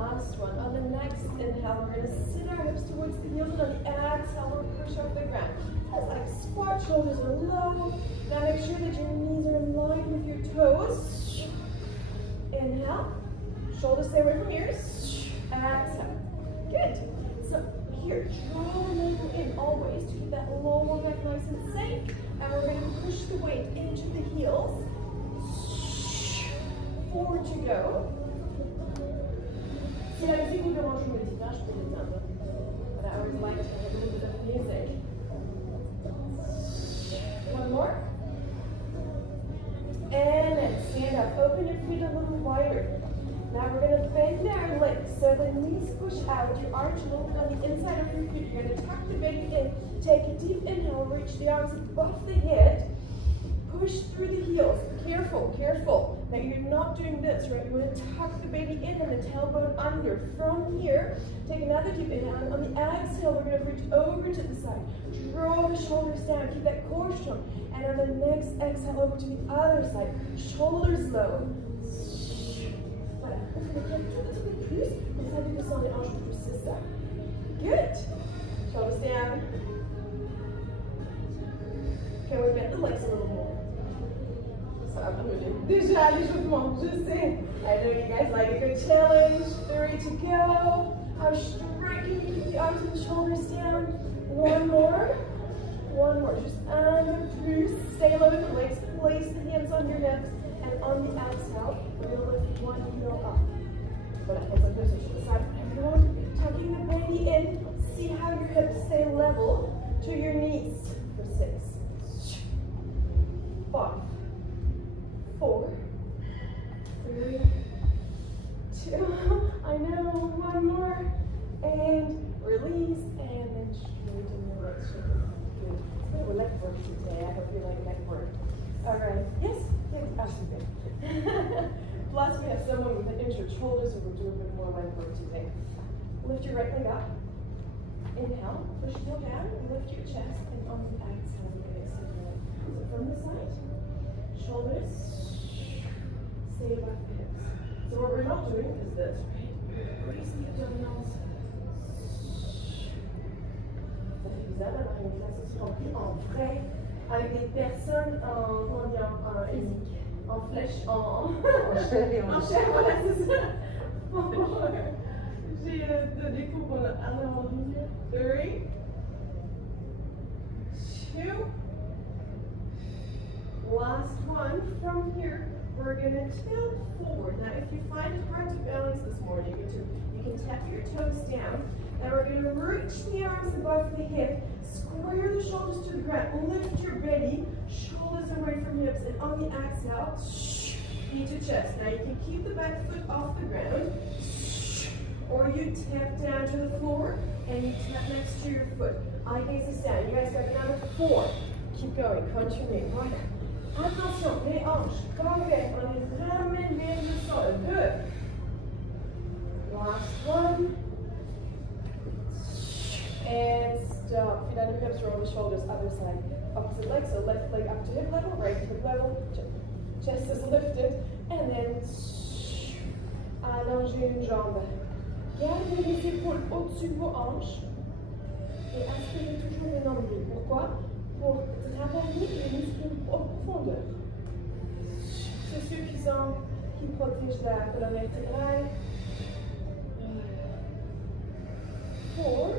last one. On the next inhale, we're going to sit our hips towards the heels, and on the exhale, we'll push off the ground. That's like squat, shoulders are low. Now make sure that your knees are in line with your toes. Inhale, shoulders stay away from ears. Exhale. Good. So here, draw the navel in always to keep that lower back nice and safe. And we're going to push the weight into the heels. 4 to go. Si la musique vous dérange au méditant, je peux l'éteindre. But I always like to have a little bit of music. One more. And then stand up. Open your feet a little wider. Now we're going to bend our legs. So the knees push out. Your arms a little bit on the inside of your feet. You're going to tuck the belly in. Take a deep inhale. Reach the arms above the head. Push through the heels. Careful, careful. Now you're not doing this, right? You want to tuck the belly in and the tailbone under. From here, take another deep inhale. And on the exhale, we're going to reach over to the side. Draw the shoulders down. Keep that core strong. And on the next exhale, over to the other side. Shoulders low. Voilà. On fait le tout petit peu plus. On va descendre les hanches plus. C'est ça. Good. Shoulders down. Can we bend the legs a little more? So I'm doing déjà l'échauffement, je sais. I know you guys like a good challenge. 3 to go. How striking you keep the arms and the shoulders down. One more. One more. Just un peu plus. Stay low with the legs. Place the hands on your hips. And on the exhale, we're going to lift one heel up. Voilà, hands on position. Side. Everyone tucking the belly in. See how your hips stay level to your knees. For 6. 5, 4, 3, 2, I know, one more, and release, and then straighten your legs. Good. It's a bit of leg work today. I hope you like leg work. All right. Yes? Yes, absolutely. Plus, we have someone with an injured shoulder, so we'll do a bit more leg work today. Lift your right leg up. Inhale, push the heel down, lift your chest, and on the exhale, we're going to extend your leg. So from the side, shoulders, stay above the hips. So what we're not doing is this, right? Raise the abdominals. Ça fait bizarre d'avoir une classe aussi remplie en vrai, avec des personnes en flèche, en chair, voilà, c'est ça. J'ai des cours pour alors 3, 2, last one. From here, we're going to tilt forward. Now, if you find it hard to balance this morning, you can tap your toes down. Now, we're going to reach the arms above the hip, square the shoulders to the ground, lift your belly, shoulders away from hips, and on the exhale, knee to chest. Now, you can keep the back foot off the ground, or you tap down to the floor, and you tap next to your foot. Eye gaze is down. You guys got another 4. Keep going. Continue. Right. Attention, les hanches, correct. On les ramène vers le sol. Good. Last one. And stop. Feet on your hips, roll the shoulders, other side. Opposite leg, so left leg up to hip level, right to hip level. Chest is lifted. And then allonger une jambe. Gardez les épaules au-dessus de vos hanches. Et aspirez toujours les nombrils. Pourquoi? Pour travailler les muscles en profondeur. C'est suffisant qui protège la colonne vertébrale. 4.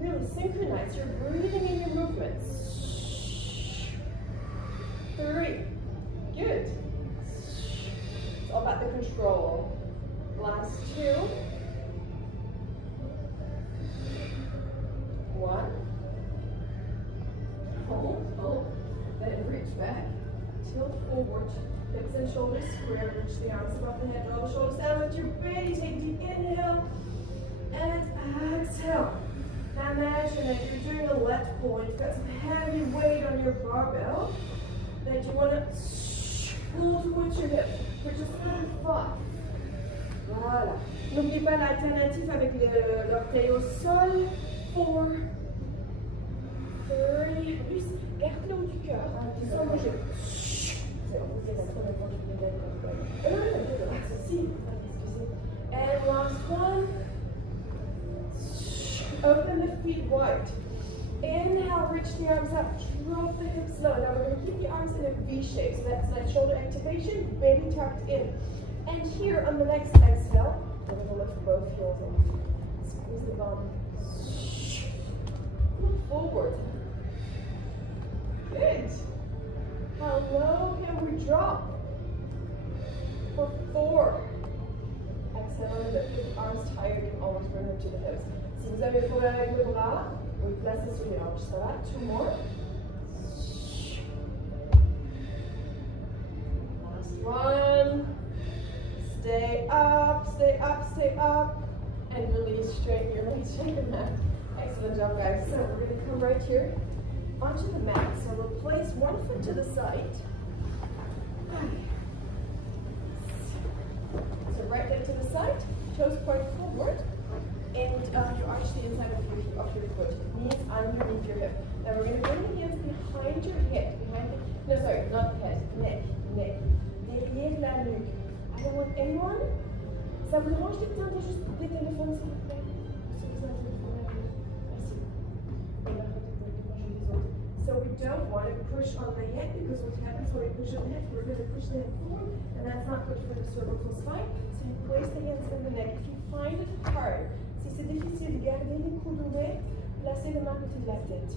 Really synchronize your breathing and your movements. 3. Good. It's all about the control. Last 2. 1. Hold. Let it reach back. Tilt forward. Hips and shoulders square. Reach the arms above the head. Draw the shoulders down with your belly. Take a deep inhale. And exhale. Now imagine that you're doing a lat pull. You've got some heavy weight on your barbell that you want to pull towards your hips. For just 5. Voilà. N'oubliez pas l'alternative avec l'orteil au sol. 4. 3. Garde le haut du cœur. Sans bouger. And Last one. Open the feet wide. Inhale, reach the arms up, drop the hips low. Now we're going to keep the arms in a V shape. So that's like shoulder activation, belly tucked in. And here on the next exhale, we're going to lift both heels off. Squeeze the bum. Look forward. Good. How low can we drop? For 4. Exhale, lift the arms tired, you can always bring them to the hips. Si vous avez problème avec le bras, vous placez sur les hanches. Ça va? 2 more. Last one. Stay up, stay up, stay up. And release, straighten your legs, straighten your mat. Excellent job, guys. So we're going to come right here onto the mat. So we'll place one foot to the side. So right leg to the side, toes point forward. And you arch the inside of your foot. Knees underneath your hip. Now we're going to bring the hands behind your head. No, sorry, not the head. Neck. Derrière la nuque. I don't want anyone. Ça vous dérange d'éteindre juste les téléphones, s'il vous plaît? So we don't want to push on the head, because what happens when we push on the head, we're going to push the head forward, and that's not good for the cervical spine. So you place the hands in the neck. If you find it hard, si c'est difficile de garder les coudes ouverts, placez les mains à côté de la tête.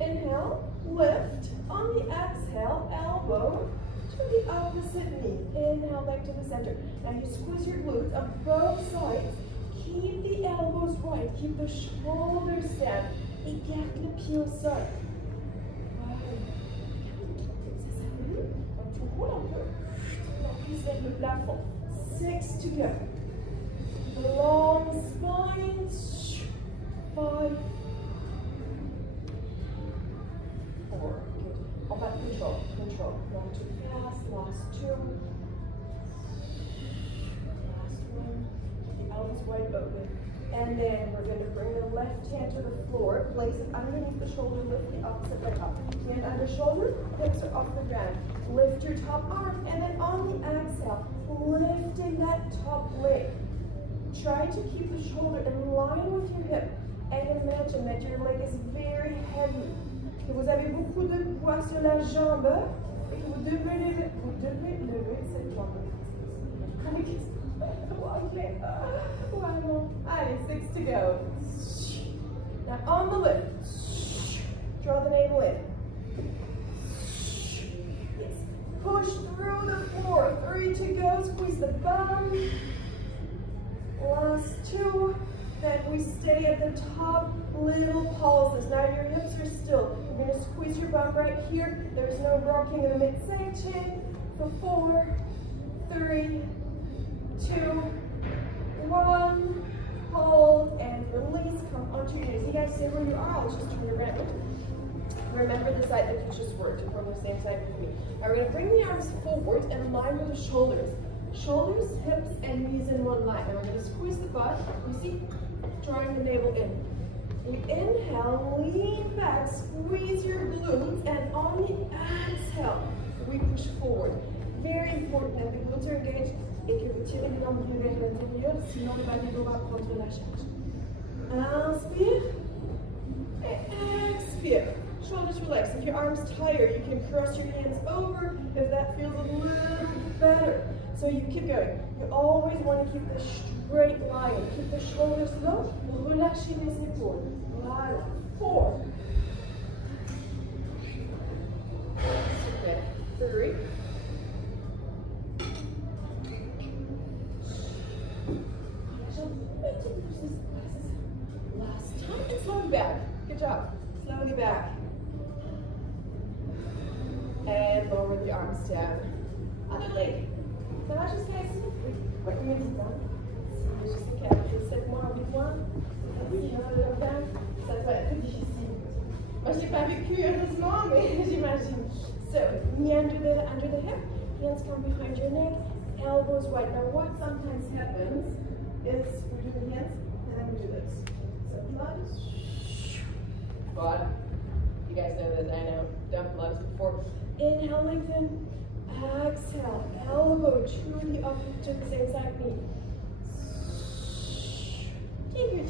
Inhale, lift. On the exhale, elbow to the opposite knee. Inhale, back to the center. Now you squeeze your glutes on both sides. Keep the elbows wide. Keep the shoulders down. Et garde le pied au sol. Ça s'allume. Donc tu roules un peu. La cuisse vers le plafond. 6 to go. Long spine. 5. 4. Good. On va control. Not too fast. Last 2. Last 1. Keep the elbows wide open. And then we're going to bring the left hand to the floor, place it underneath the shoulder, lift the opposite leg up. Hand under shoulder, hips are off the ground. Lift your top arm, and then on the exhale, lifting that top leg. Try to keep the shoulder in line with your hip, and imagine that your leg is very heavy. Que vous avez beaucoup de poids sur la jambe, et que vous devez lever cette jambe. Okay. Wow. Allez, 6 to go. Now on the lift, draw the navel in. Yes. Push through the floor. 3 to go. Squeeze the bum. Last 2. Then we stay at the top, little pulses. Now your hips are still. You're going to squeeze your bum right here. There's no rocking in the midsection. For 4, 3, 2, 1, hold and release. Come onto your knees. You guys stay where you are. I'll just turn around. Remember the side that you just worked. From the same side with me. Now we're going to bring the arms forward in line with the shoulders. Shoulders, hips, and knees in one line. Now we're going to squeeze the butt. You see? Drawing the navel in. You inhale, lean back, squeeze your glutes, and on the exhale, we push forward. Very important that the glutes are engaged. Et que vous tirez les jambes vers l'intérieur, sinon le bas du dos va prendre la charge. Inspire et expire. Shoulders relax. If your arm's tired, you can cross your hands over if that feels a little better. So you keep going. You always want to keep the straight line. Keep the shoulders low. Relâchez les épaules. Voilà. 4. Super. 3. Last time, and slowly back. Good job. Slowly back. And lower the arms down. Other leg. Ça va jusqu'à ici? Oui. Oui, oui, c'est jusqu'à 7 mois, 8 mois. Ça doit être difficile. Moi, je n'ai pas vécu heureusement, mais j'imagine. So, knee under the hip. Hands come behind your neck. Elbows wide. Now, what sometimes happens is we do the hands and then we do this. So gloves. God, you guys know this, I know. Done gloves before. Inhale, lengthen. Exhale. Elbow truly up to the same side knee.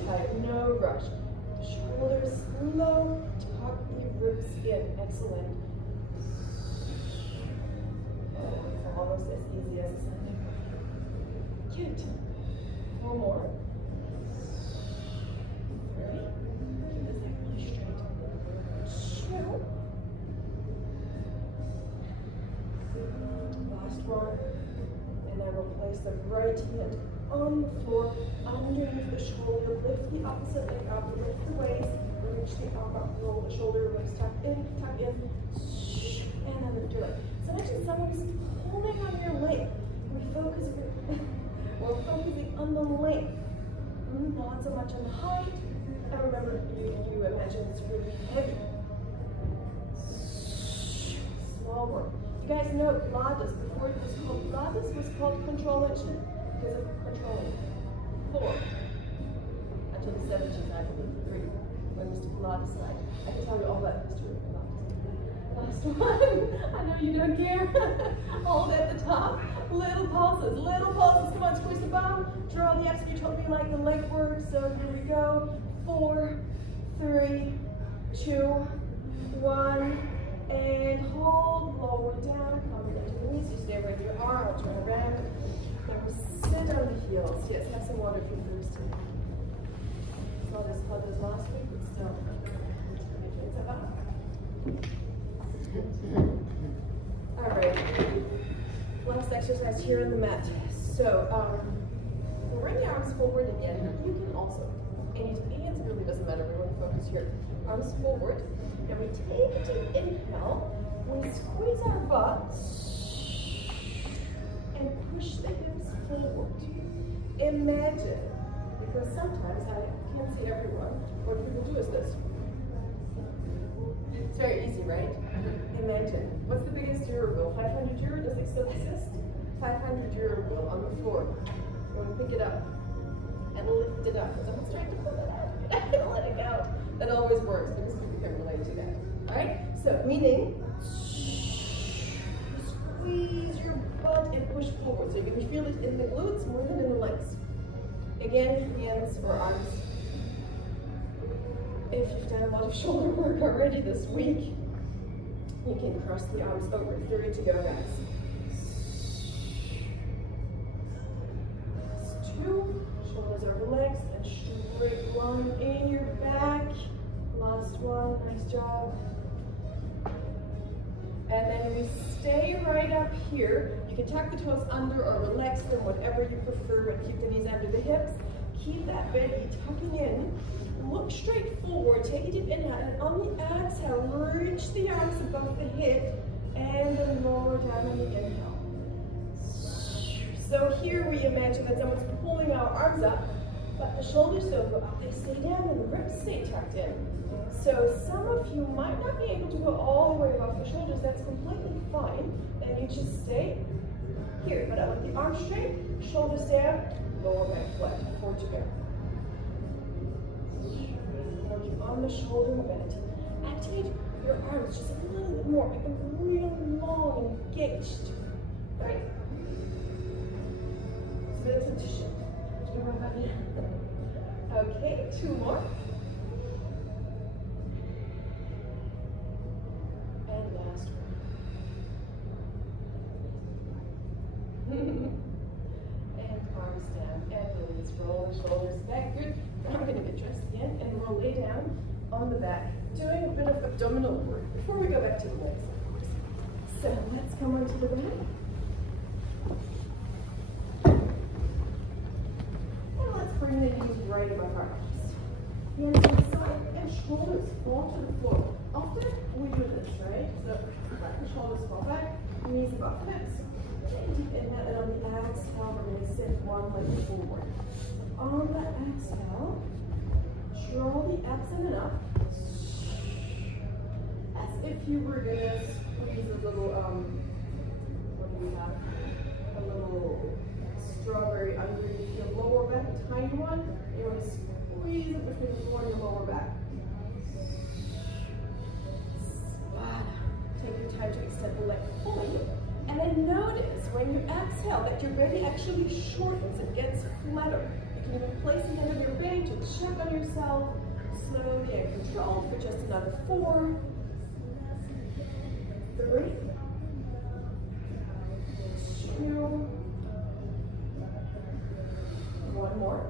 tight, no rush. Shoulders low, tuck the ribs in. Excellent. Oh, it's almost as easy as something. Good. One more. Three. Keep this neck really straight. Two. Last one. And then we'll place the right hand on the floor, underneath the shoulder, lift the opposite leg up, lift the waist, reach the arm up, roll the shoulder, ribs tuck in, and then lift your leg. So imagine someone is pulling on your leg. We're focusing on the length, not so much on the height. And remember, you imagine it's really heavy. Small work. You guys know Pilates, before it was called Pilates, was called controlation. Because of controlling. 4. Until the 70s, I believe. 3. When Mr. Pilates died. I can tell you all that history of Pilates. Last one. I know you don't care. Hold at the top. Little pulses. Little pulses. Come on, squeeze the bum. Draw the abs. You told me like the leg work. So here we go. 4, 3, 2, 1. And hold. Lower down. Come down to the knees. You stay with your arm. I'll turn around. Sit on the heels. Yes, have some water for first. It's not as hot as last week, but still. Alright. Last exercise here on the mat. So, we'll bring the arms forward again. You can also, hands really doesn't matter. We want to focus here. Arms forward. And we take a deep inhale. We squeeze our butts and push the hips forward. Imagine, because sometimes I can't see everyone, what people do is this. It's very easy, right? Imagine, what's the biggest euro bill? 500 euro, does it still exist? 500 euro bill on the floor. You want to pick it up and lift it up. Someone's trying to pull it out. Don't let it go. That always works, because people can relate to that. Alright? So, meaning, squeeze your butt and push forward. So you can feel it in the glutes more than in the legs. Again, hands or arms. If you've done a lot of shoulder work already this week, you can cross the arms over. 3 to go, guys. Last 2. Shoulders over legs and straight line in your back. Last one. Nice job. And then we stay right up here. You can tuck the toes under or relax them, whatever you prefer, and keep the knees under the hips. Keep that belly tucking in. Look straight forward, take a deep inhale, and on the exhale, reach the arms above the hip, and then lower down on the inhale. So here we imagine that someone's pulling our arms up, but the shoulders don't go up, they stay down, and the ribs stay tucked in. So some of you might not be able to go all the way above the shoulders. That's completely fine. And you just stay here. But I want the arms straight, shoulders down, lower back flat. 4 to go. Working on the shoulder bend. Activate your arms just a little bit more. Make them really long and engaged. Right? So that's a shift. Okay, 2 more. And last one. And arms down and release. Roll the shoulders back. Good. I'm going to get dressed again and we'll lay down on the back, doing a bit of abdominal work before we go back to the legs, of course. So let's come onto the back. And let's bring the knees right above our arms. Hands to the side and shoulders fall to the floor. Often we do this, right? So let the shoulders fall back, knees above hips. Deep inhale, and on the exhale, we're going to sit one leg forward. On the exhale, draw the abs in and up, as if you were going to squeeze a little, what do we have? A little strawberry underneath your lower back, a tiny one. You want to squeeze it between the floor and your lower back. Take your time to extend the leg fully. And then notice when you exhale that your belly actually shortens and gets flatter. You can even place the end of your belly to check on yourself, slowly and controlled for just another 4, 3, 2, 1 more.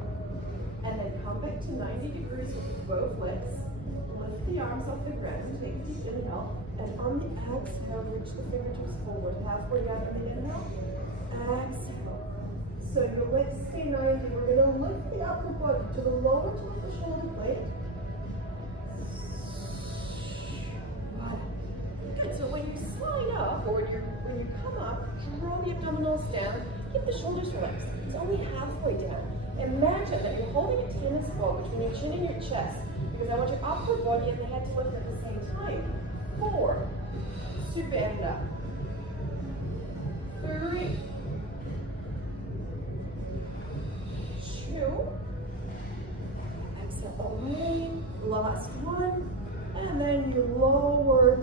And then come back to 90 degrees with both legs. Lift the arms off the ground, take a deep inhale, and on the exhale, reach the fingertips forward, halfway down on the inhale, exhale. So your legs stay 90. We're going to lift the upper body to the lower top of the shoulder blade. Good, so when you slide up, or when you come up, draw the abdominals down, keep the shoulders relaxed. It's only halfway down. Imagine that you're holding a tennis ball between your chin and your chest, because I want your upper body and the head to lift at the same time. 4, super end up. 3, 2, exhale away, last one, and then you lower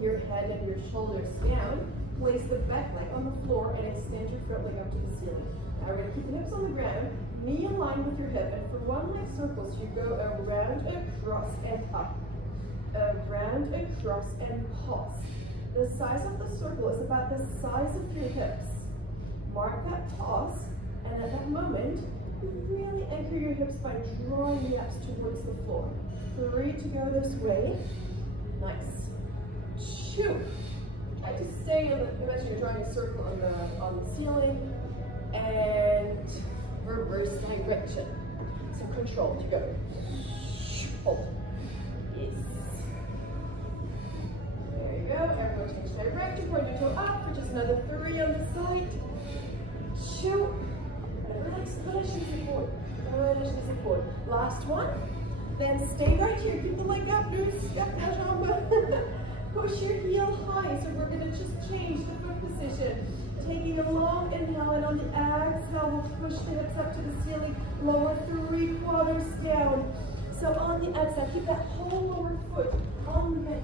your head and your shoulders down, place the back leg on the floor and extend your front leg up to the ceiling. Now we're going to keep the hips on the ground, knee aligned with your hip, and for one leg circles you go around, across, and up. Around, across, and pause. The size of the circle is about the size of your hips. Mark that pause, and at that moment, you really anchor your hips by drawing the abs towards the floor. 3 to go this way. Nice. 2. Try to stay in the, imagine you're drawing a circle on the ceiling, and reverse direction. So control, you go. Hold. Yes. There you go. Everyone change direction. Point your toe up for just another 3 on the side. 2. Relâchez les épaules. Relâchez les épaules. Last one. Then stay right here. Keep the leg up. Step la jambe. Push your heel high. So we're going to just change the foot position. Taking a long inhale, and on the exhale, we'll push the hips up to the ceiling. Lower 3/4 down. So on the exhale, keep that whole lower foot on the bed.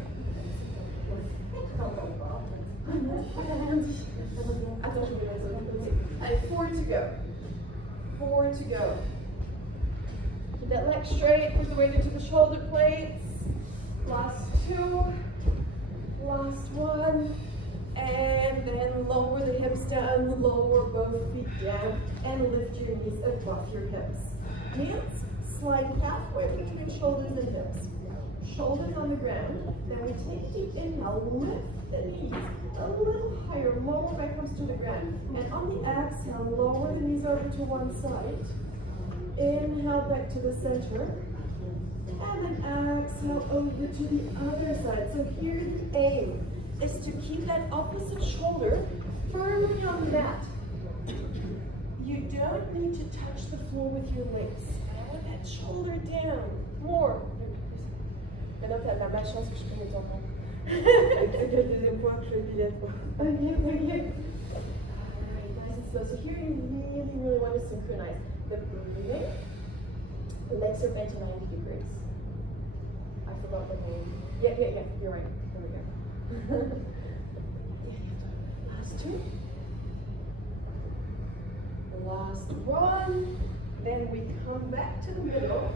And 4 to go. 4 to go. Keep that leg straight, push the weight into the shoulder blades. Last 2. Last 1. And then lower the hips down, lower both feet down, and lift your knees above your hips. Hands slide halfway between shoulders and hips. Shoulders on the ground. Then we take a deep inhale, lift the knees a little higher, lower back comes to the ground. And on the exhale, lower the knees over to one side. Inhale back to the center. And then exhale over to the other side. So here the aim is to keep that opposite shoulder firmly on the mat. You don't need to touch the floor with your legs. I want that shoulder down. More. Maintenant, t'as la malchance que je connais ton nom. Avec le deuxième point, je le billet. Okay. Alright, nice and slow. So here you really want to synchronize the breathing. The legs are bent to 90 degrees. I forgot the name. Yeah, you're right. There we go. Last 2. Last 1. Then we come back to the middle.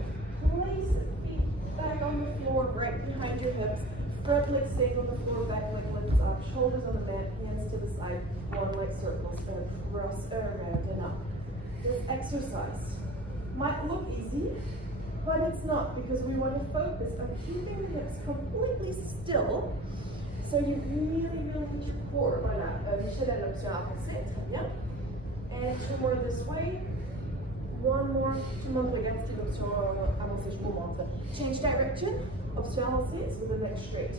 Place the feet back on the floor, right behind your hips. Front leg stays on the floor, back leg lifts up. Shoulders on the mat, hands to the side. One leg circles and cross around and up. This exercise might look easy, but it's not, because we want to focus on keeping the hips completely still. So you really get your core. Voilà. Michel a l'option avancée, très bien. And 2 more this way. 1 more. Tout le monde regarde ce qui est l'option avancée, je vous montre. Change direction. Option avancée, so the neck straight.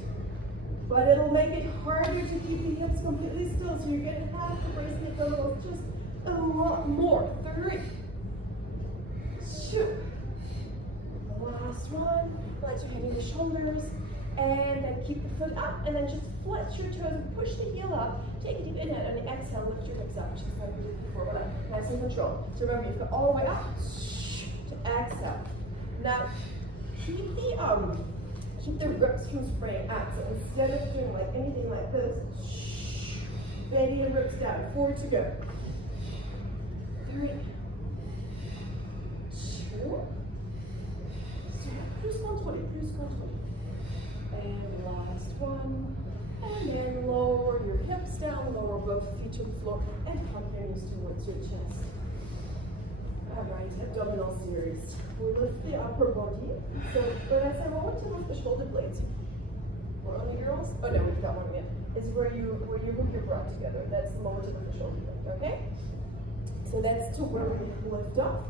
But it'll make it harder to keep the hips completely still, so you're going to have to brace the abdominals just a lot more. 3, 2. Last one. Let your hand in the shoulders. And then keep the foot up, and then just flex your toes and push the heel up. Take a deep inhale, and the exhale, lift your hips up, just like we did before. Voilà. Nice and control. So remember, you go all the way up to exhale. Now, keep the ribs from spraying out. So instead of doing like anything like this, belly and ribs down. 4 to go. 3, muscles. And last one. And then lower your hips down, lower both feet to the floor, and come your knees towards your chest. All right, abdominal series. We lift the upper body. So when I say roll to lift the shoulder blades, we're only girls? Oh no, we've got one yet. Is where you hook your bra together. That's lower to lift the shoulder blade, okay? So that's to where we lift up.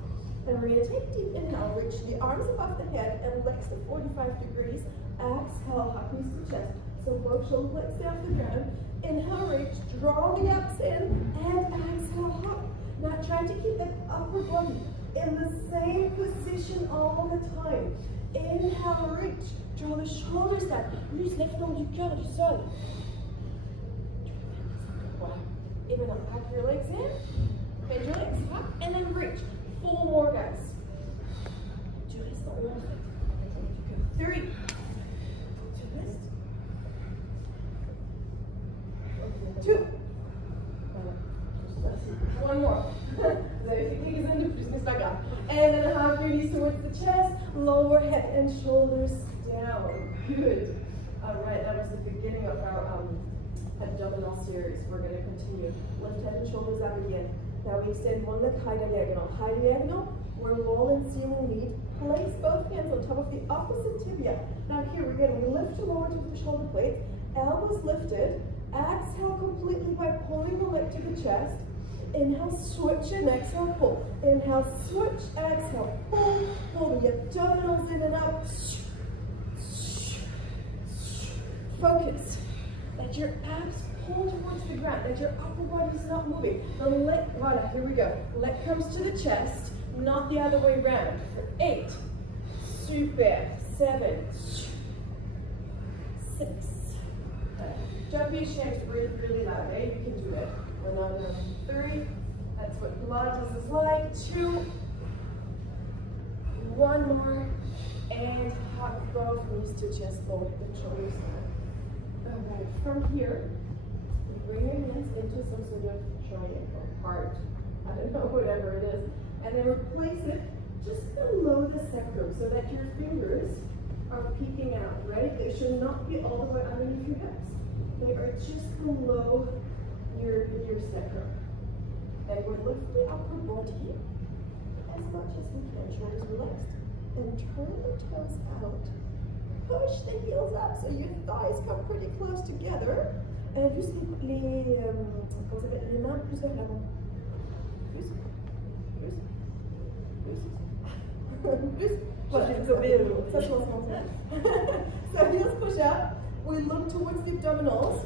And we're going to take a deep inhale, reach the arms above the head and legs to 45 degrees. Exhale, hug knees to chest. So both shoulder blades stay off the ground. Inhale, reach, draw the abs in, and exhale, hug. Now try to keep that upper body in the same position all the time. Inhale, reach, draw the shoulders down. Use l'effort du cœur du sol. Voilà. Et maintenant, hug your legs in, bend your legs, hug, and then reach. 4 more, guys. Tu restes en haut, en fait. 3. Tu restes. 2. One more. Vous avez fait quelques-uns de plus, mais c'est pas grave. And then hug your knees towards the chest, lower head and shoulders down. Good. All right, that was the beginning of our abdominal series. We're going to continue. Lift head and shoulders up again. Now we extend one leg high diagonal. High diagonal, we're low and ceiling lead. Place both hands on top of the opposite tibia. Now here again, we lift to lower to the shoulder blades. Elbows lifted. Exhale completely by pulling the leg to the chest. Inhale, switch, and exhale, pull. Inhale, switch, exhale, pull, pull the abdominals in and out. Focus. Let your abs pull towards the ground, that your upper body is not moving. The leg, voila, here we go. Leg comes to the chest, not the other way around. For 8, super, 7, 6. Jumping shakes really, really loud, eh? You can do it. Another 3, that's what Pilates is like. 2, 1 more, and hug both knees to chest, lower the shoulders down. All right, from here, bring your hands into some sort of triangle, heart, I don't know, whatever it is. And then replace it just below the sacrum so that your fingers are peeking out, right? They should not be all the way underneath your hips. They are just below your sacrum. And we're lifting the upper body as much as we can, shoulders relaxed. And turn the toes out. Push the heels up so your thighs come pretty close together. Et juste les mains plus vers l'avant. Plus. Voilà, ça se lance maintenant. So heels push up. We look towards the abdominals.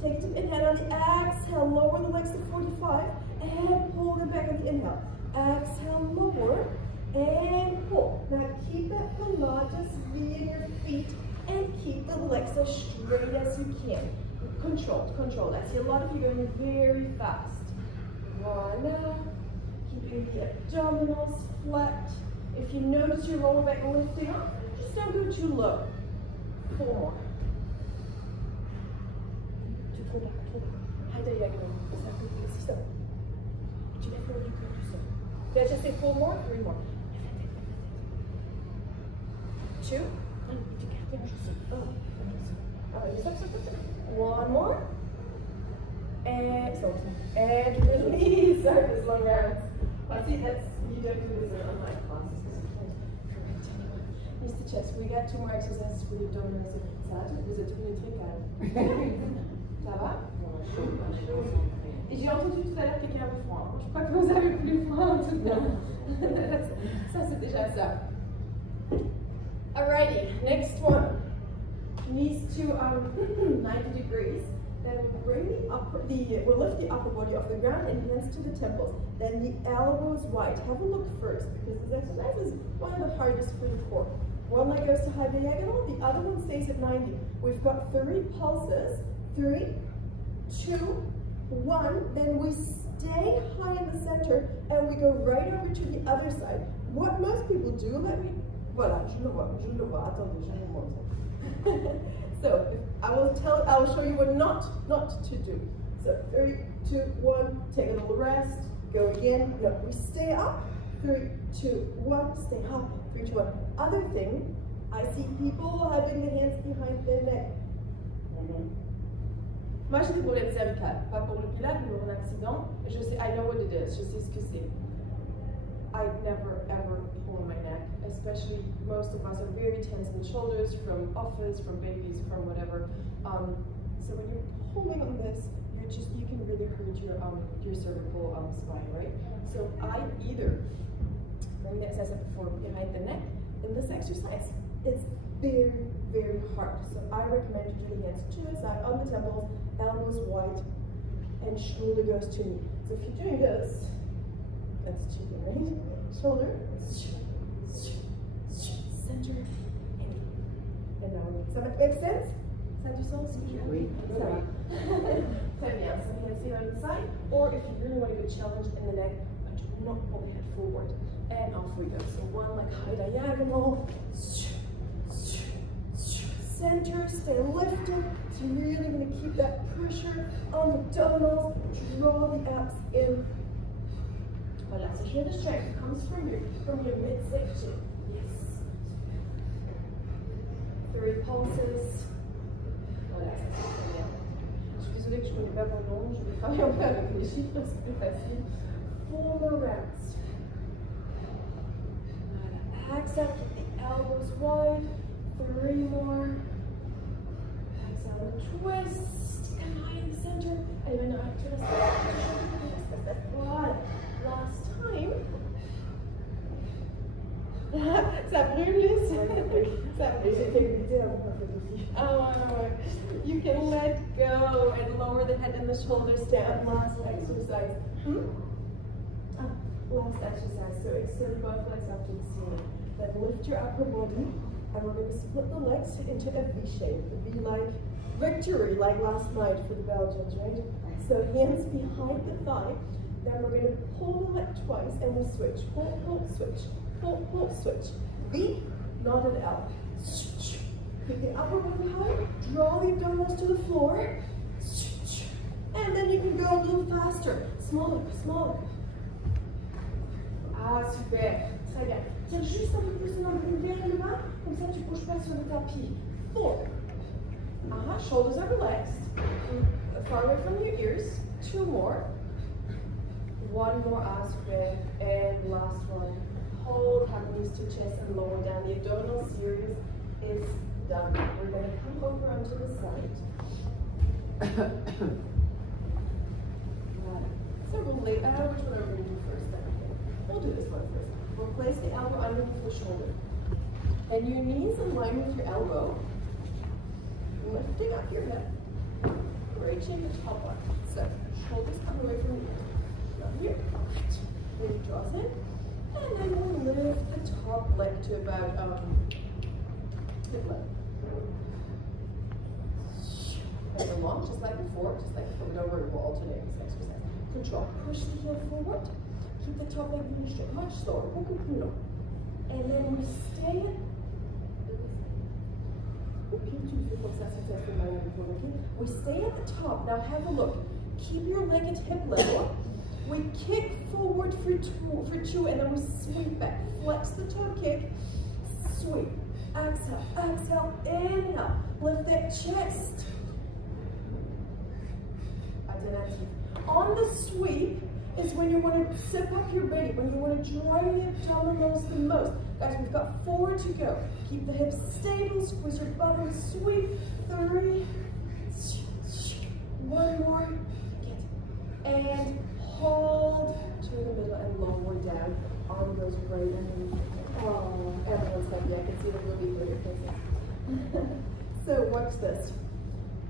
Take a deep inhale on the exhale. Lower the legs to 45 and pull them back on the inhale. Exhale, lower and pull. Now keep that Pilates V in your feet and keep the legs as straight as you can. Controlled. I see a lot of you going very fast. Voila. Keeping the abdominals flat. If you notice your lower back lifting up, just don't go too low. 4 more. Trop bas. High diagonal. C'est ça. Tu lèves le du corps tout seul. Did I just say 4 more? 3 more. 2. Tu gardes un juste. Stop. 1 more. And release. Sorry for this long arms. I see that's, you don't do this in online classes. Correct, anyway. Knees to chest. We got 2 more exercises for the abdominals. Vous êtes venu très calme. Ça va? Et j'ai entendu tout à l'heure quelqu'un avait froid. Je crois que vous avez plus froid en tout cas. Ça, c'est déjà ça. Alrighty, next one. Knees to 90 degrees. Then we'll lift the upper body off the ground and hands to the temples. Then the elbows wide. Have a look first because this exercise is one of the hardest for the core. One leg goes to high diagonal, the other one stays at 90. We've got 3 pulses. 3, 2, 1. Then we stay high in the center and we go right over to the other side. What most people do, voilà, je le vois, attendez, je vous montre. So, I will show you what not to do. So, 3, 2, 1, take a little rest, go again. No, we stay up. 3, 2, 1, stay up. 3, 2, 1. Other thing, I see people having the hands behind their neck. Moi, j'ai des problèmes cervicales. Pas pour le Pilates, mais pour un accident. Je sais, I know what it is. Je sais ce que c'est. I never ever pull my neck, especially most of us are very tense in the shoulders from office, from babies, from whatever. So when you're pulling on this, you can really hurt your cervical spine, right? So I either bring the exercise for behind the neck. In this exercise, it's very, very hard. So I recommend you do the hands to the side on the temples, elbows wide, and shoulder goes to knee. So if you're doing this, that's cheating, right? Shoulder, center, and now ça make sense? Ça a du sens? Oui. Ça va. Très bien. So hands here on the side, or if you really want a good challenge in the neck, but do not pull the head forward. And off we go. So one like high diagonal. Center, stay lifted. So you're really going to keep that pressure on the abdominals. Draw the abs in. Voilà, so here the strength comes from your midsection. Yes. 3 pulses. Voilà, ça c'est très bien. Je suis désolée que je ne connais pas vos noms, je vais travailler un peu avec les chiffres, c'est plus facile. 4 more rounds. Voilà, exhale, keep the elbows wide. 3 more. Exhale, twist. Come high in the center. And then I twist. Voilà. Last time. Ça brûle, ça brûle. J'ai fait goûter avant qu'on fasse aussi. Oh, you can let go and lower the head and the shoulders down. Last exercise. Last exercise. So extend both legs up to the ceiling. Then lift your upper body, and we're going to split the legs into a V shape. A V like victory, like last night for the Belgians, right? So hands behind the thigh. Then we're going to pull the leg twice and we switch. Pull, pull, switch. Pull, pull, switch. V, knotted L. Keep the upper body high. Draw the abdominals to the floor. And then you can go a little faster. Smaller, smaller. Ah, super. Très bien. Tire juste un peu plus de l'angle vers le bas. Comme ça, tu ne bouges pas sur le tapis. 4. Shoulders are relaxed. Far away from your ears. 2 more. 1 more aspect, and last one. Hold, have knees to chest and lower down. The abdominal series is done. We're going to come over onto the side. So we'll lay out. Which one are we going to do first then? We'll do this one first. We'll place the elbow underneath the shoulder. And your knees in line with your elbow. Lifting up your hip. Reaching the top arm. So shoulders come away from the ears. Here, really draws in, and then we'll lift the top leg to about hip level. And along, just like before, don't worry, we'll alternate this exercise. Control, push the heel forward, keep the top leg really straight, much slower, and then we stay. We stay at the top. Now have a look. Keep your leg at hip level. We kick forward for two, and then we sweep back. Flex the toe kick, sweep. Exhale, exhale, inhale. Lift that chest. On the sweep is when you want to zip up your belly, when you want to dry the abdominals the most. Guys, we've got 4 to go. Keep the hips stable, squeeze your bottom, sweep. 3. 1 more. And hold to the middle and lower down. Arm goes right underneath. Oh, everyone's happy. I can see the relief on your faces. So watch this.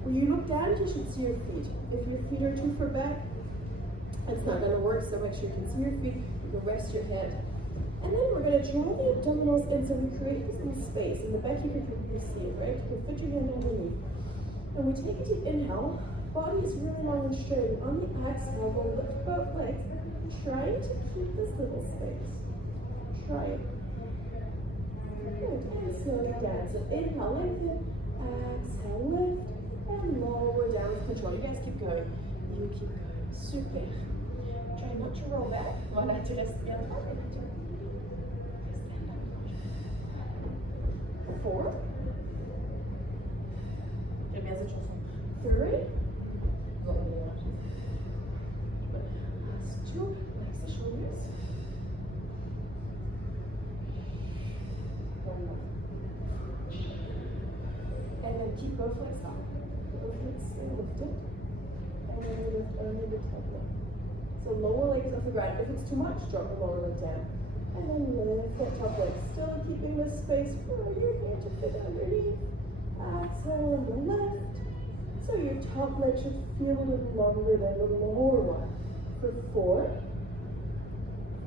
When you look down, you should see your feet. If your feet are too far back, it's not going to work, so make sure you can see your feet. You can rest your head. And then we're going to draw the abdominals in, so we create some space. In the back, you can see it, right? You can put your hand underneath. And we take a deep inhale. Body is really long and straight. On the exhale, we'll lift both legs, trying to keep this little space. Try it. Good. And slowly down. So inhale, lengthen. Exhale, lift. And lower down with control. You guys keep going. You keep going. Super. Try not to roll back. Voilà, tu restes bien. 4. 4. Three. Last 2. Relax the shoulders. 1 more. And then keep both legs up. Both legs stay lifted. And then you lift only the top leg. So lower leg is off the ground. If it's too much, drop the lower leg down. And then lift that top leg. Still keeping the space for your hand to fit underneath. Exhale on the left. So your top leg should feel a little longer than the lower one. For 4,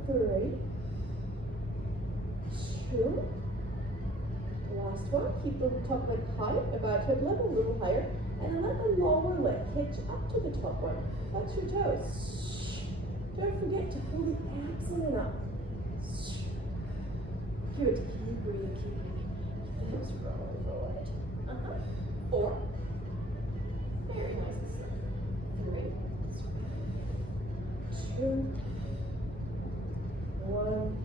3, 2. Last one. Keep the top leg high, about hip level, a little higher. And then let the lower leg hitch up to the top one. Flex your toes. Don't forget to pull the abs in and up. Good. Keep breathing, keep breathing. Keep the hips rolling forward. 4. Very nice. 3, 2, 1.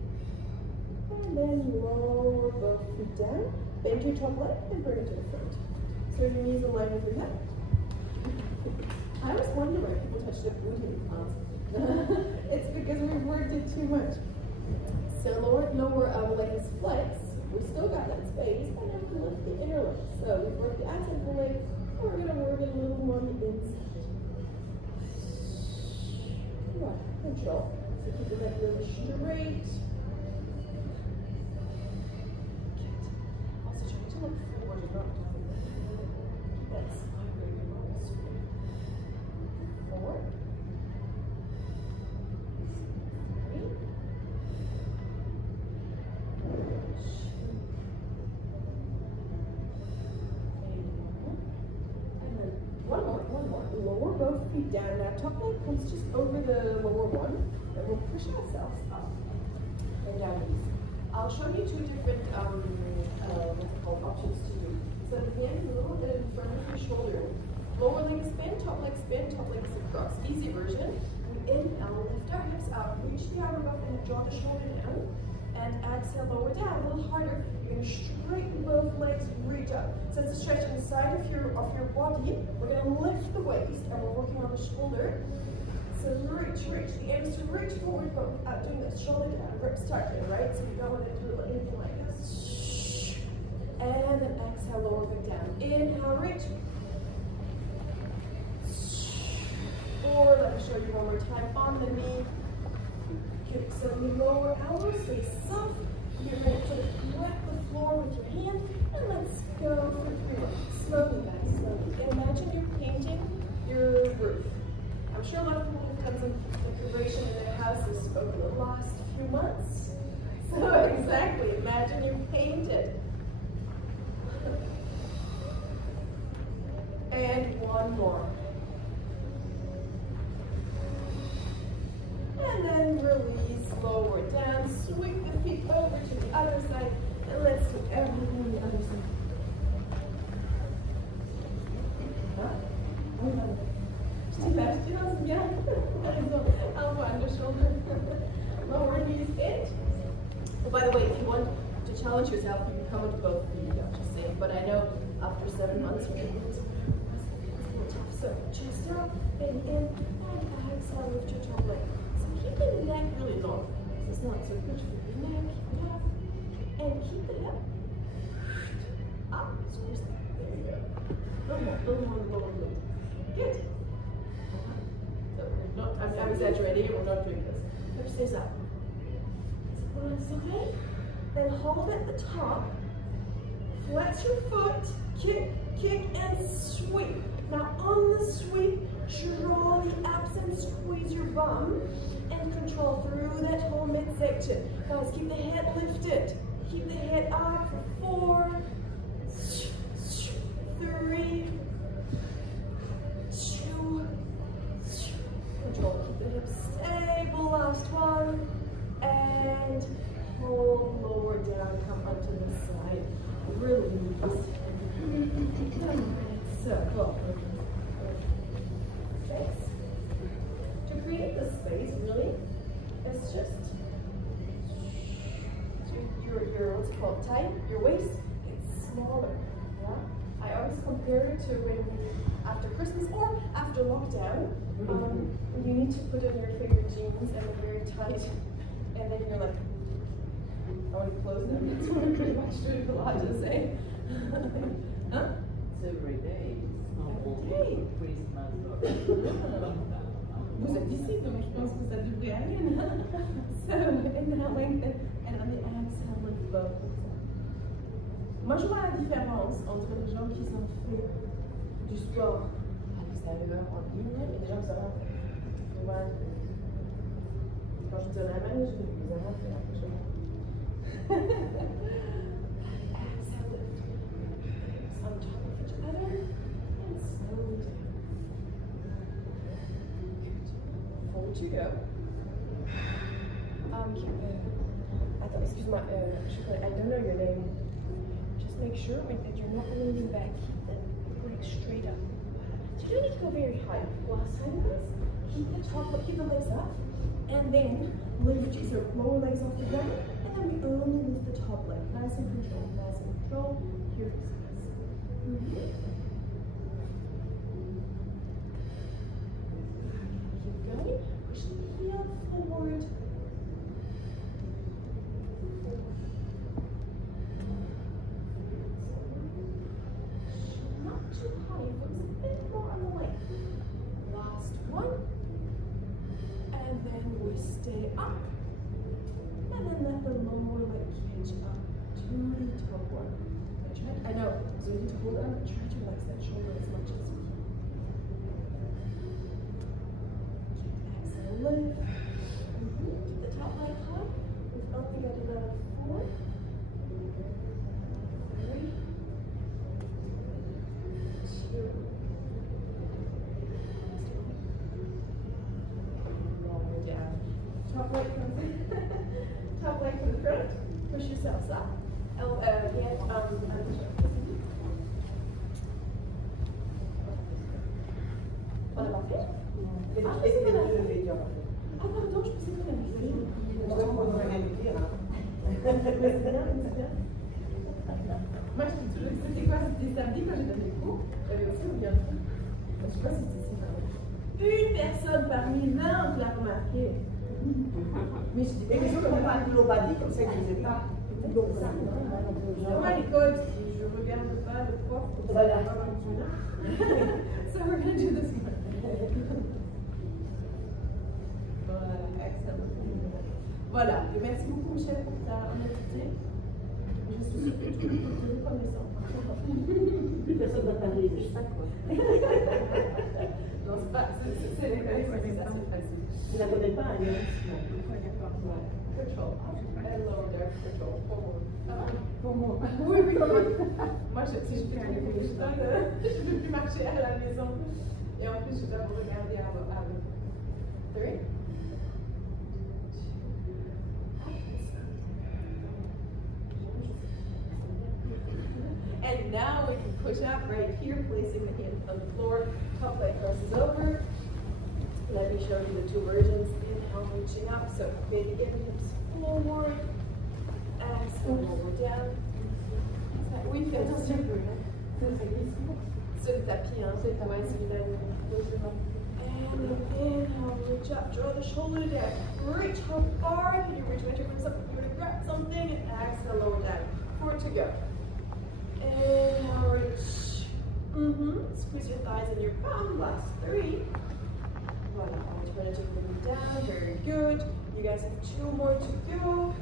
And then lower both feet down. Bend your top leg and bring it to the front. So your knees in line with your hip. I always wonder why people touch their booty in class. It's because we've worked it too much. So lower outer leg is flex. We've still got that space, and then we lift the inner leg. So we've worked the outside of the leg, and we're going to work a little more on the inside. Right, control. So keep the neck really straight. Also try to look forward and not down. That's where your arms. 4. 3. One more. Lower both feet down. Now top leg comes just over the lower one, and we'll push ourselves up and down. I'll show you 2 different options to do. So again, a little bit in front of your shoulder. Lower leg spin, top leg is across. Easy version. We inhale, lift our hips up, reach the arm up, and draw the shoulder down. And exhale, lower down, a little harder. You're going to straighten both legs, reach up. So it's a stretch on the side of your body. We're going to lift the waist, and we're working on the shoulder. So reach. The aim is to reach forward, but without doing this. Shoulder down, grip starting, right? So you don't want to do anything like this. And then exhale, lower back down. Inhale, reach. 4, let me show you one more time. On the knee. Good. So the lower elbow stays soft. You're going to sort of wet the floor with your hand, and let's go for 3 more. Slowly, guys, slowly. And imagine you're painting your roof. I'm sure a lot of people have done some decoration in their houses over the last few months. So exactly, imagine you painted. And 1 more. And then release, lower down, sweep the feet over to the other side, and let's do everything on the other side. Too fast, yeah. Elbow under shoulder. Lower knees bent. Oh, by the way, if you want to challenge yourself, you can come into both feet, I'm just saying. But I know after 7 months, it's a little tough. So chest up, bend in, and exhale, lift your top leg. Keep the neck really long. So it's not so good for your neck. Up. And keep the hip up. Squeeze that. There you go. Little more lower glute. Good. So I'm exaggerating it. We're not doing this. Hip stays up. So okay. Then hold at the top. Flex your foot. Kick, and sweep. Now on the sweep, draw the abs and squeeze your bum. And control through that whole midsection. Guys, keep the head lifted. Keep the head up for 4, 3, 2, control. Keep the hips stable. Last one. And hold, lower down, come onto the side. Release. So, cool. Thanks. To create the space, really, it's just your what's it called, tight, your waist, it's smaller. Yeah? I always compare it to when after Christmas or after lockdown, you need to put on your favorite jeans and they're very tight, and then you're like, I want to close them. That's what I'm pretty much doing Pilates, eh? Huh? It's every day. It's not Every day. Christmas. Vous êtes ici, donc je pense que ça devrait aller. So, inhale, lengthen, and on the exhale, lift both. Moi, je vois la différence entre les gens qui ont fait du sport à l'extérieur, en ligne, et les gens qui ont fait. Quand je dis la main, je dis vous avez fait quelque chose. Exhale, lift. Hips on top of each other, and slowly down. Forward you go. Attends, excuse-moi, I don't know your name. Just make sure that you're not leaning back. Keep the legs straight up. So you don't need to go very high. Last time was, keep the legs up, and then lift your lower legs off the ground, and then we only lift the top leg. Nice and control, nice and control. Here it is. Keep going. Push the heel forward. Not too high, it was a bit more on the length. Last one. And then we stay up. And then let the lower leg catch up to the top one. I know, so you need to hold on, but try to relax that shoulder as much as you can. Exhale, lift. Keep the top leg high. We've only got another 4, 3, 2. Lower down. Top leg comes in. Top leg to the front. Push yourselves up. On a pas fait? Ah, c'est qu'on a fait. Ah, pardon, je pensais qu'on avait fait. Moi, je dis toujours, c'était quoi? C'était samedi quand j'ai donné le cours. J'avais aussi oublié un truc. Je sais pas si c'était ça. Une personne parmi 20 l'a remarqué. Mais je dis, mais les autres n'ont pas dit comme ça, ils ne faisaient pas. Donc ça, moi à l'école, si je regarde pas le prof, voilà. So we're going to do this one. Voilà, excellent. Voilà, et merci beaucoup Michel pour ta honnêteté. Je suis sûre que tu es reconnaissant. Plus personne va parler, je sais pas quoi. Non, c'est pas, c'est facile. Tu la connais pas, hein? Control. And lower there, control. Forward. Comment? Oui, oui, oui. Moi, si je fais tout, je ne peux plus marcher à la maison. Et en plus, je dois vous regarder à l'autre. 3. And now we can push up right here, placing the hands on the floor. Top leg crosses over. Let me show you the 2 versions. Inhale, reaching up. So big hips forward. Exhale, lower down. Oui, faites attention. C'est le tapis, hein. C'est celui-là. And inhale, reach up. Draw the shoulder down. Reach. How far can you reach? When you reach up, you're going to grab something. And exhale, lower down. 4 to go. Inhale, reach. Squeeze your thighs and your bum. Last 3. Voilà, alternatively down. Very good. You guys have 2 more to go.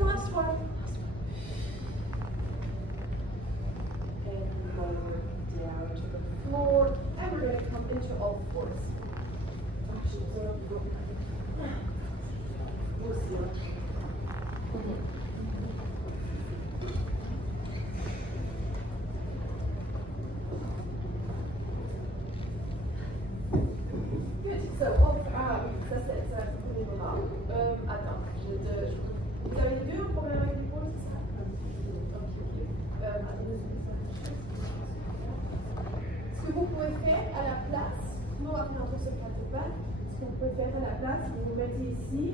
Last one. And lower down to the floor. And we're going to come into all 4s. Good. So, ça c'est un premier moment. Attends, vous avez les 2 problèmes avec les pauses, c'est ça? Ce que vous pouvez faire à la place, on va faire un peu ce pas. Ce qu'on peut faire à la place, vous vous mettez ici,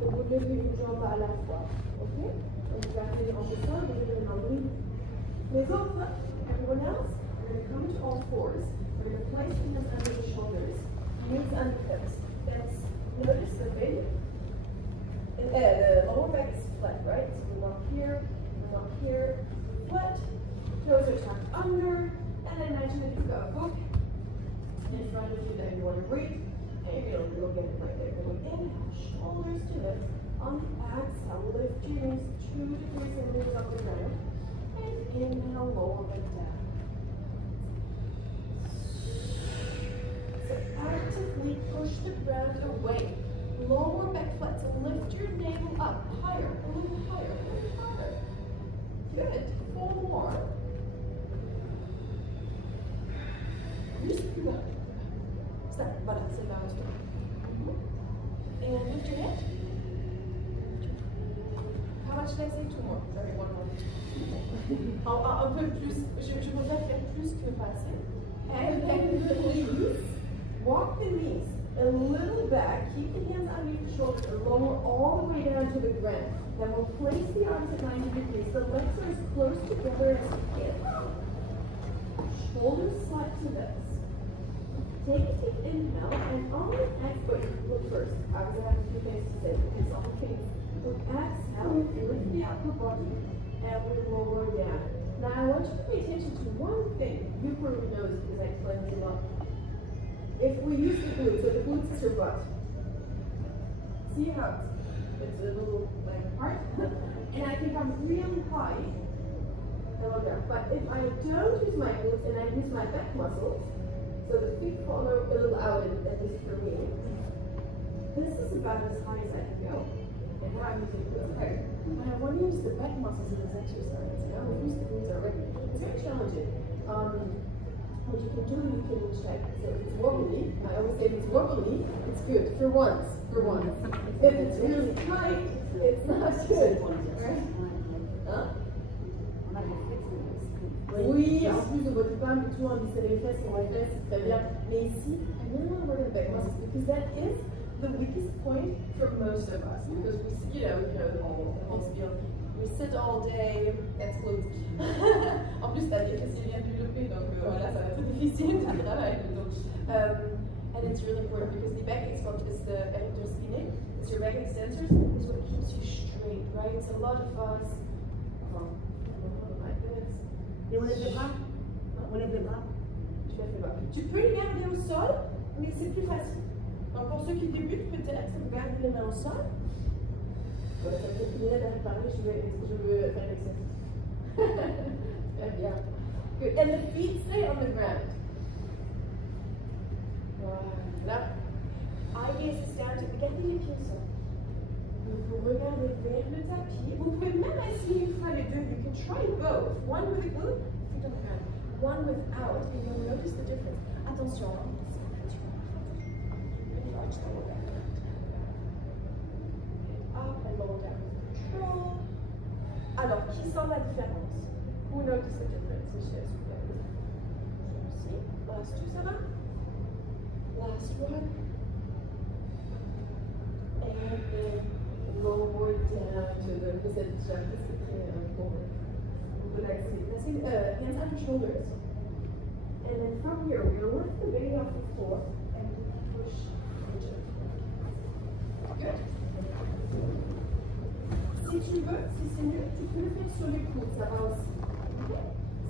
et vous levez une jambe à la fois. Ok? Donc vous gardez en sol, vous levez le nombril. Les autres, everyone else, we're going to come to all fours. We're going to place hands under the shoulders, knees under hips. Notice the belly. The lower back is flat, right? So we're not here, flat. Toes are tucked under. And imagine that you've got a book in front of you that you want to read. And you're going to look at it right there. Going inhale, shoulders to lift. On the exhale, lift your knees 2 to 3 centimeters off the ground. And inhale, lower back down. So actively push the ground away. Lower back flat. So lift your navel up higher, a little higher, a little higher. Good. 4 more. Juste plus bas. Stop. Voilà, c'est là. And lift your head. How much did I say? 2 more. Sorry, 1 more. Un peu plus. Je préfère faire plus que passer. And then please walk the knees a little back. Keep the hands underneath the shoulders and lower all the way down to the ground. Then we'll place the arms at 90 degrees. The legs are as close together as you can. Shoulders slide to this. Take a deep inhale, and on the exhale, look first. I was going to have a few things to say, because all things. With exhale, lift the upper body, and we lower down. Now, I want you to pay attention to one thing. You probably know this because I explained this a lot. If we use the glutes, so the glutes is your butt. See how it's a little like apart? And I can come really high. But if I don't use my glutes and I use my back muscles, so the feet follow a little out, at least for me. This is about as high as I can go. And now I'm using the glutes. But I want to use the back muscles in this exercise. Now we've used the glutes already. It's very challenging. What you can do, you can check. So if it's wobbly, I always say if it's wobbly, it's good. For once. If it's really tight, it's not good. Right? Huh? Oui, en plus de votre femme, tout en lisser les fesses sur les fesses, c'est très bien. Mais ici, I really want to work on the back muscles because that is the weakest point for most of us. Because we, the whole spiel. We sit all day, that's glutes. En plus, t'as des fessiers bien développés, donc voilà, ça va être difficile de travailler. And it's really important because the back extension is the erector spinae. It's your back extensors. It's what keeps you straight, right? So a lot of us, like this. Et on lève les bras? On lève les bras? Tu lèves les bras. Tu peux les garder au sol, mais c'est plus facile. Donc pour ceux qui débutent, peut-être, vous gardez les mains au sol. Voilà, ça fait finir d'en parler, je veux faire l'exercice. Très bien. Good. And the feet stay on the ground. Voilà. Idea is to stand up. Regardez les pieds au sol. Vous regardez vers le tapis. Vous pouvez même essayer une fois les deux. You can try both. One with a glute, feet on the ground. One without, and you'll notice the difference. Attention. Up and lower down with control. Alors, qui sent la différence? Who notice the difference? See? Last two, ça va? Last one. And then lower down to the hands on your shoulders. And then from here, we're going to lift the belly off the floor and push the chin. Good. Si tu veux, si c'est mieux, tu peux le faire sur les coudes, ça va aussi. Okay.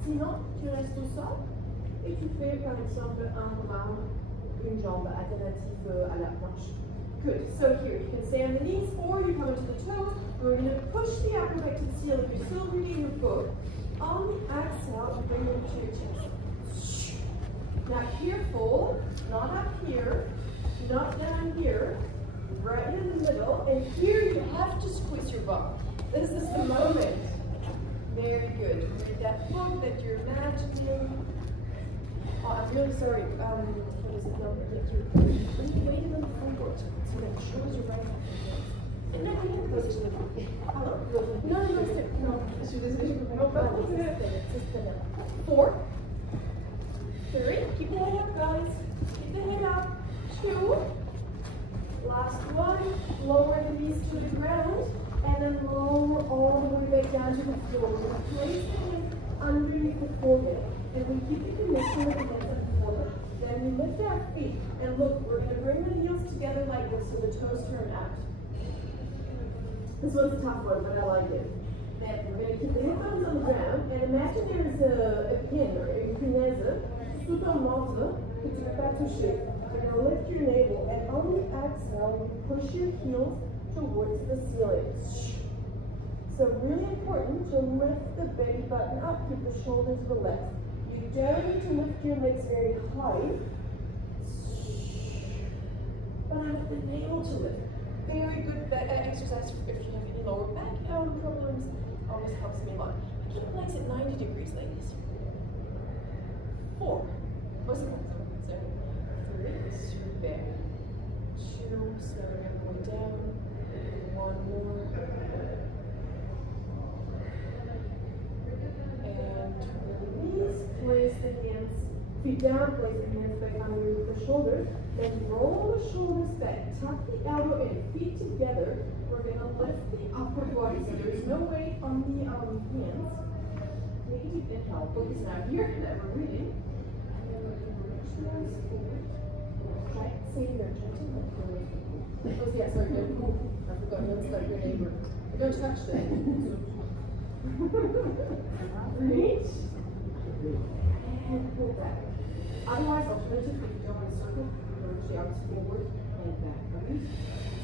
Sinon, tu restes au sol et tu fais par exemple un bras, une jambe alternative à la planche. Good. So here, you can stay on the knees or you come into the toes. We're going to push the upper back to the ceiling. You're still reading your book. On the exhale, you bring it to your chest. Now careful, not up here, not down here, right in the middle. And here you have to squeeze your bum. This is the moment. Very good. Read that book that you're imagining. Oh, I'm really sorry. What is it? No, wait a minute forward so that it shows your right hand. And then we can position it. Alors, non, je suis désolée, je peux pas. 4, 3. Keep the head up, guys. Keep the head up. 2. Last one. Lower the knees to the ground. And then lower all the way back down to the floor. We're going to place the hands underneath the forehead. And we keep the connection with the hands and the forehead. Then we lift our feet. And look, we're going to bring the heels together like this so the toes turn out. This one's a tough one, but I like it. Then we're going to keep the hip bones on the ground. And imagine there's a pin or a punaise tout en morceau que tu ne peux pas toucher. You're going to lift your navel. And on the exhale, you push your heels towards the ceiling. So really important to lift the belly button up, keep the shoulders relaxed. You don't need to lift your legs very high, but I want the navel to lift. Very good exercise if you have any lower back problems. Always helps me a lot. Keep the legs at 90 degrees, ladies. 4. What's the next one? 3. Super. 2. Slowing everyone down. 1 more. And release. Place the hands, feet down, place the hands back underneath the shoulders. Then roll the shoulders back. Tuck the elbow in, feet together. We're going to lift the upper body. So there's no weight on the hands. Take a deep inhale. Focus now here that we're breathing. And then we're going to reach the arms forward. Try saying your gentle left forward. Oh, yeah, sorry. I forgot to start your neighbor. Don't touch that. Reach. And pull back. Otherwise, alternative, if you don't want to circle, you reach the arms forward and back. Right?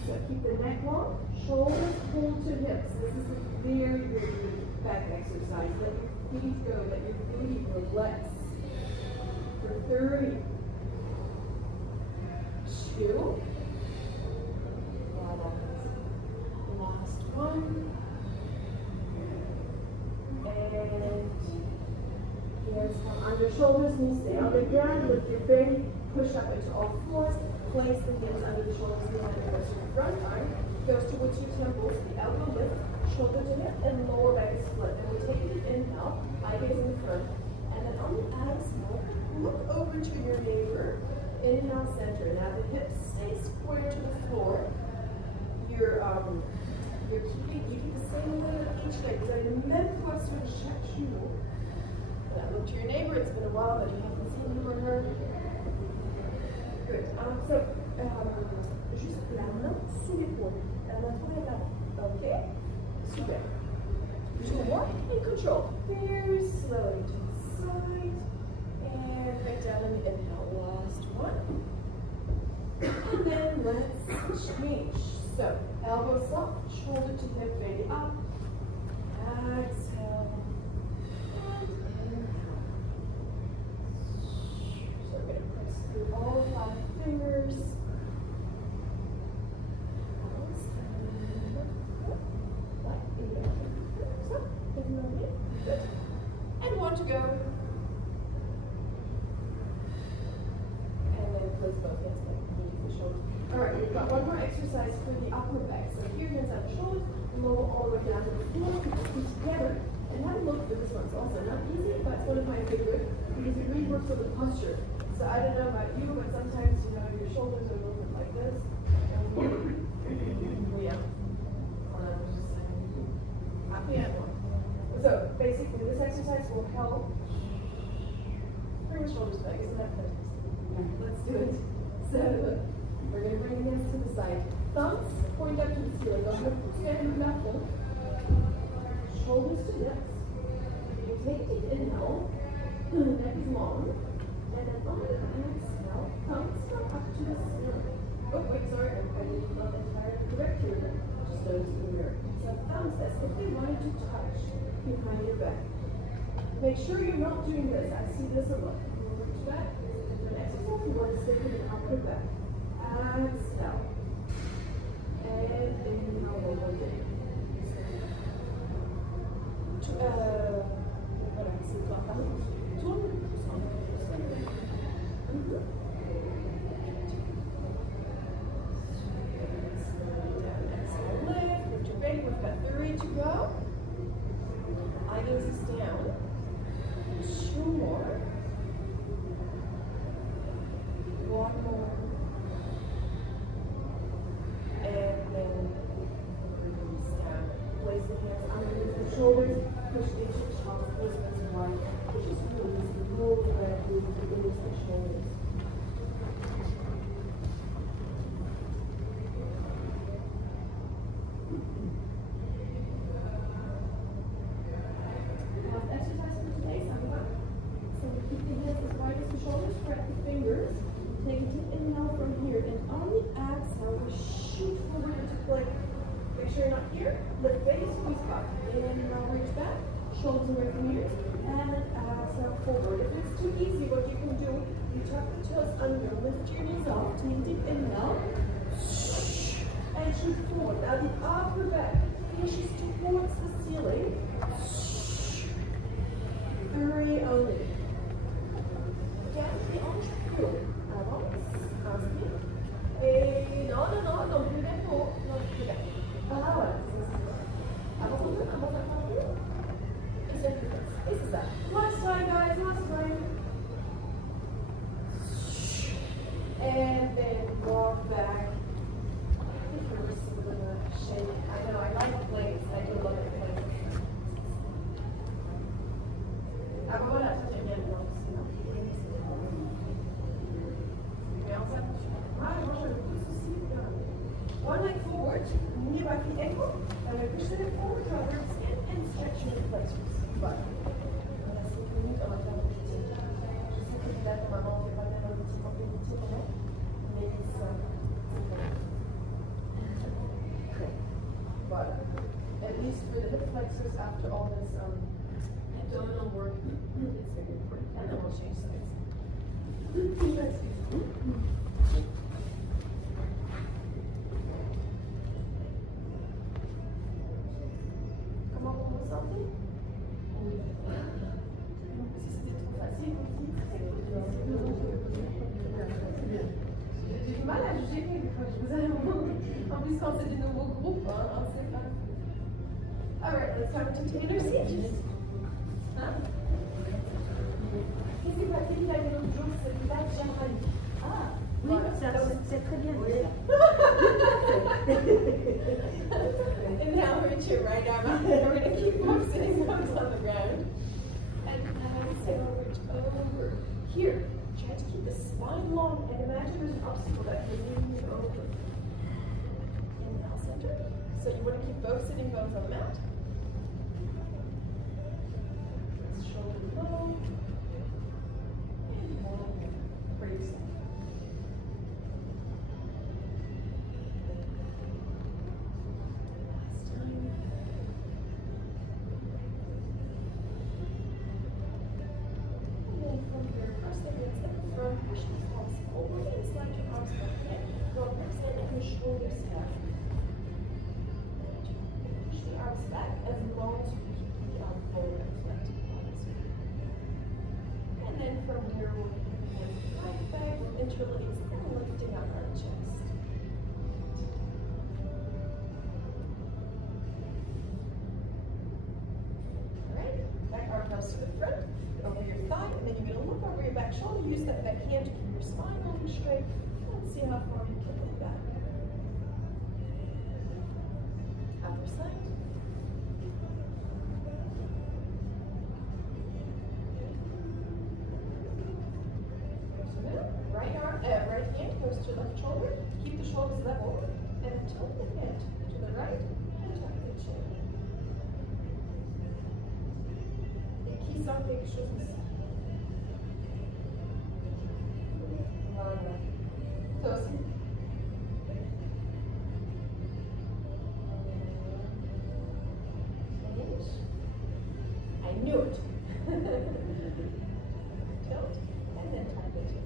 So keep the neck long, shoulders pull to hips. This is a very, very good back exercise. Let your feet go, let your booty relax. For 30. 2. Last one. And hands come under shoulders, knees stay on the ground. Lift your belly, push up into all fours. Place the hands under the shoulders behind the rest of your front arm. Goes towards your temples, the elbow lift, shoulder to hip, and lower back is split. And we take a deep inhale, eye gaze in the front. And then on the exhale, look over to your neighbor. Inhale, center. Now the hips stay square to the floor. You keep the same limit of each leg. Vous avez le même poids sur chaque genou. Now look to your neighbor. It's been a while that you haven't seen him or her. Good. Juste la main sous l'épaule. La main tournée là. Okay? Super. 2 more. In control. Very slowly to the side. And back down on the inhale. Last one. And then let's change. So, elbow soft, shoulder to hip, belly up. Exhale. And inhale. So we're going to press through all 5 fingers. Good. And 1 to go. And then place both hands beneath the shoulders. Alright, we've got one more exercise for the upper back. So here, hands on the shoulders, lower all the way down to the floor, keep the feet together. And have a look for this one. It's also not easy, but it's one of my favorite because it really works on the posture. So I don't know about you, but sometimes, you know, your shoulders are a little bit like this. Yeah. So basically, this exercise will help bring the shoulders back. Isn't that fantastic? Let's do it. So we're going to bring the hands to the side. Thumbs point up to the ceiling. Stand in left foot. Shoulders to hips. You take a deep inhale. The neck is long. And then on the exhale, thumbs come up to the ceiling. Oh, wait, sorry. I didn't love the entire correct here. Just notice the mirror. So thumbs as if they wanted to touch behind your back. Make sure you're not doing this. I see this a lot. Over to that. Different exercise. You want to stick with the upper back. Exhale. And inhale over there. Lift your belly. We've got 3 to go. Eye gaze is down. 2 more. release the shoulders. Last exercise for today, Samba. So keep the hands as wide as the shoulders, spread the fingers. Take a deep inhale from here, and on the exhale, we shoot forward into plank. Make sure you're not here. Lift base, squeeze back. Inhale, reach back. Shoulders away from ears. And exhale forward. If it's too easy, what you can do, you tuck the toes under, lift your knees off, take a deep inhale, and shoot forward. Now the upper back pushes towards the ceiling. 3 only. Down to the entrepreneur. Avance, inspire. Et non, non, non, non plus d'impôt. Non plus d'impôt. Ah ouais, avance un peu, avance un peu. Et c'est plus fast. Et c'est ça. Last time, guys, last time. And then walk back. If you're receiving a shake. I know, I like plates. I do love plates. Ah ben voilà, ça j'ai bien le voir aussi. One leg forward, knee by the ankle, and we push it forward, towards it, and stretch your flexors. Voilà. On a 5 minutes, on va faire un petit. Je sais que là, normalement, on ne fait pas bien un petit peu comment, mais ça. Voilà. At least for the hip flexors, after all this abdominal work, it's very important. And then we'll change sides. Come up with something? J'ai du mal à juger quand je vous ai en plus quand c'est des nouveaux groupes, on ne sait pas. Alright, let's have to take our seat. Hein? Qu'est-ce qui va t'aider à l'autre jour? C'est la Germanie. Ah, oui, voilà. C'est très bien. Oui. And now reach your right arm up, and we're going to keep on sitting bones on the ground. And say reach over. Here, try to keep the spine long, and imagine there's an obstacle that you're leaning you over. Inhale, center. So you want to keep both sitting bones on the mat. Shoulder low. And hold for yourself. Interlace and lifting up our chest. Alright, back arm comes to the front, over your thigh, and then you're going to look over your back shoulder. Use that back hand to keep your spine long and straight. Let's see how far you can move back. Other side. Right hand goes to left shoulder. Keep the shoulders level and tilt the head to the right and tuck the chin. Et qui sent quelque chose ici? Voilà. Toi aussi. I knew it. Tilt and then tuck the chin.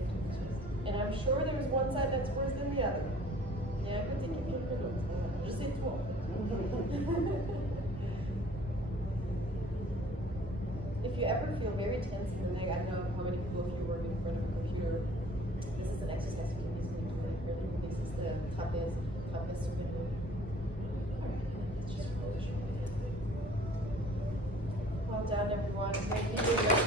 And I'm sure there's one side that's worse than the other. Yeah, I could take a look at it. Just say 12. If you ever feel very tense in the neck, I don't know how many people, if you work in front of a computer, this is an exercise you can easily do. Really releases the trapeze survival. Alright, let's just roll the shoulder. Well done, everyone. Great.